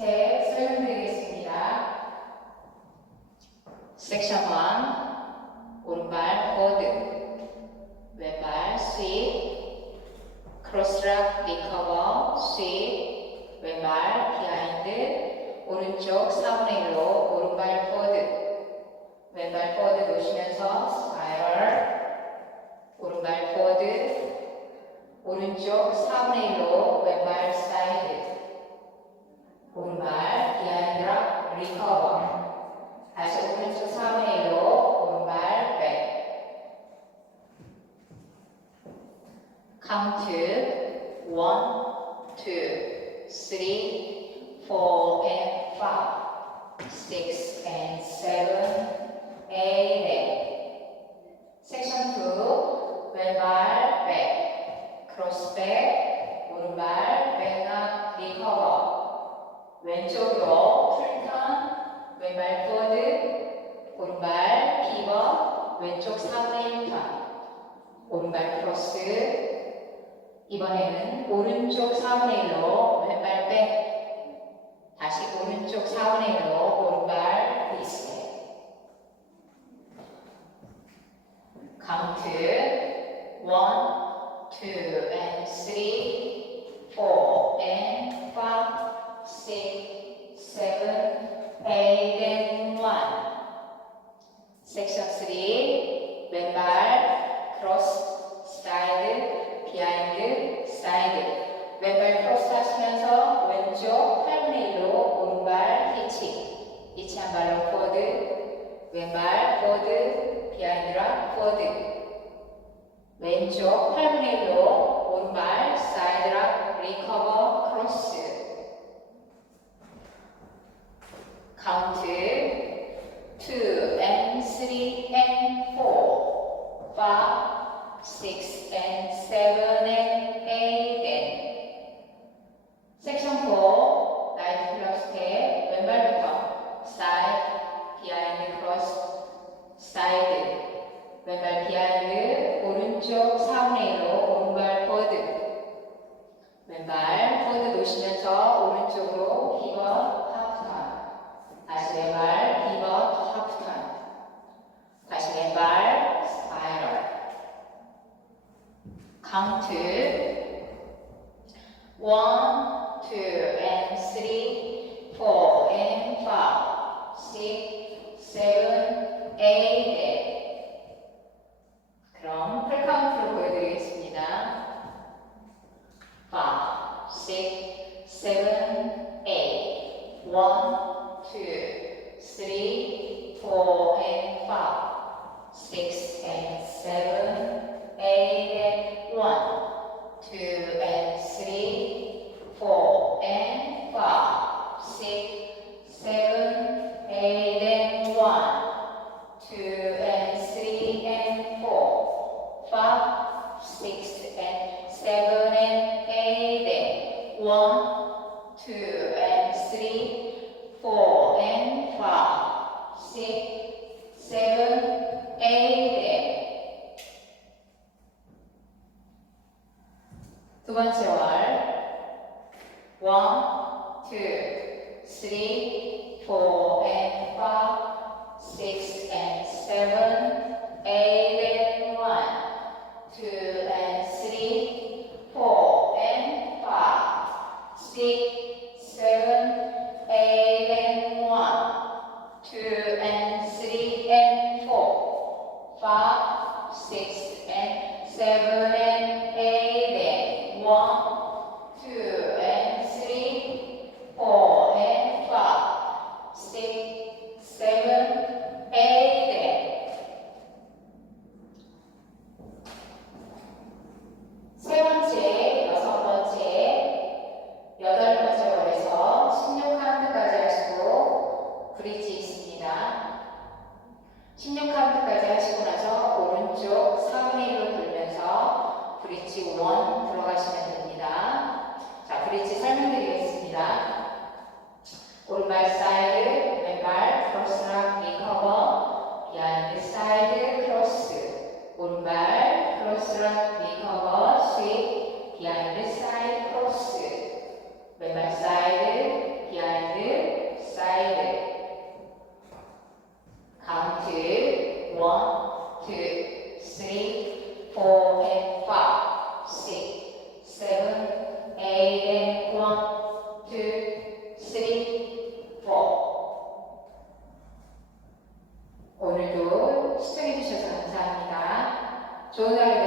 제 설명드리겠습니다. 섹션 1 오른발 보드 왼발 스윗 크로스락 리커버 스윗 왼발 비하인드 오른쪽 4분의 1로 오른발 포드 왼발 포드 놓으시면서 5번. 다시 오른쪽 3회로 오른발 백. 카운트 1, 2, 3, 4 and 5, 6 and 7, 8 8. 섹션 2, 왼발 백, 크로스 백, 오른발 백 앞 리커버 왼쪽으로 왼발 포드 오른발 피벗 왼쪽 3분의 1턴 오른발 크로스. 이번에는 오른쪽 4분의 1로 왼발 백. 다시 오른쪽 4분의 1로 오른발 리셋 카운트 1, 2 and 3 4 and 5 6 7 8 and 1 섹션 3 왼발 크로스 사이드 비하인드 사이드 왼발 크로스 하시면서 왼쪽 8분의 1로 오른발 히치 히치 한 발로 포드 왼발 포드 비하인드랑 포드. 왼쪽 8분의 1로 오른발 사이드락 리커버 크로스 사이드. 왼발 비하인드 오른쪽 4분의 1로 오른발 포드. 왼발 포드 놓으시면서 오른쪽으로 피벗 하프턴. 다시 왼발 피벗 하프턴. 다시 왼발 스파이럴. 카운트. 1, 2 and 3 4 and 5 6 7 8 and 그럼 풀카운트로 보여드리겠습니다. 5, 6, 7, 8 1, 2, 3, 4 and 5 and 두 번째 월 one, two, three, four and five. six and seven, six and seven toda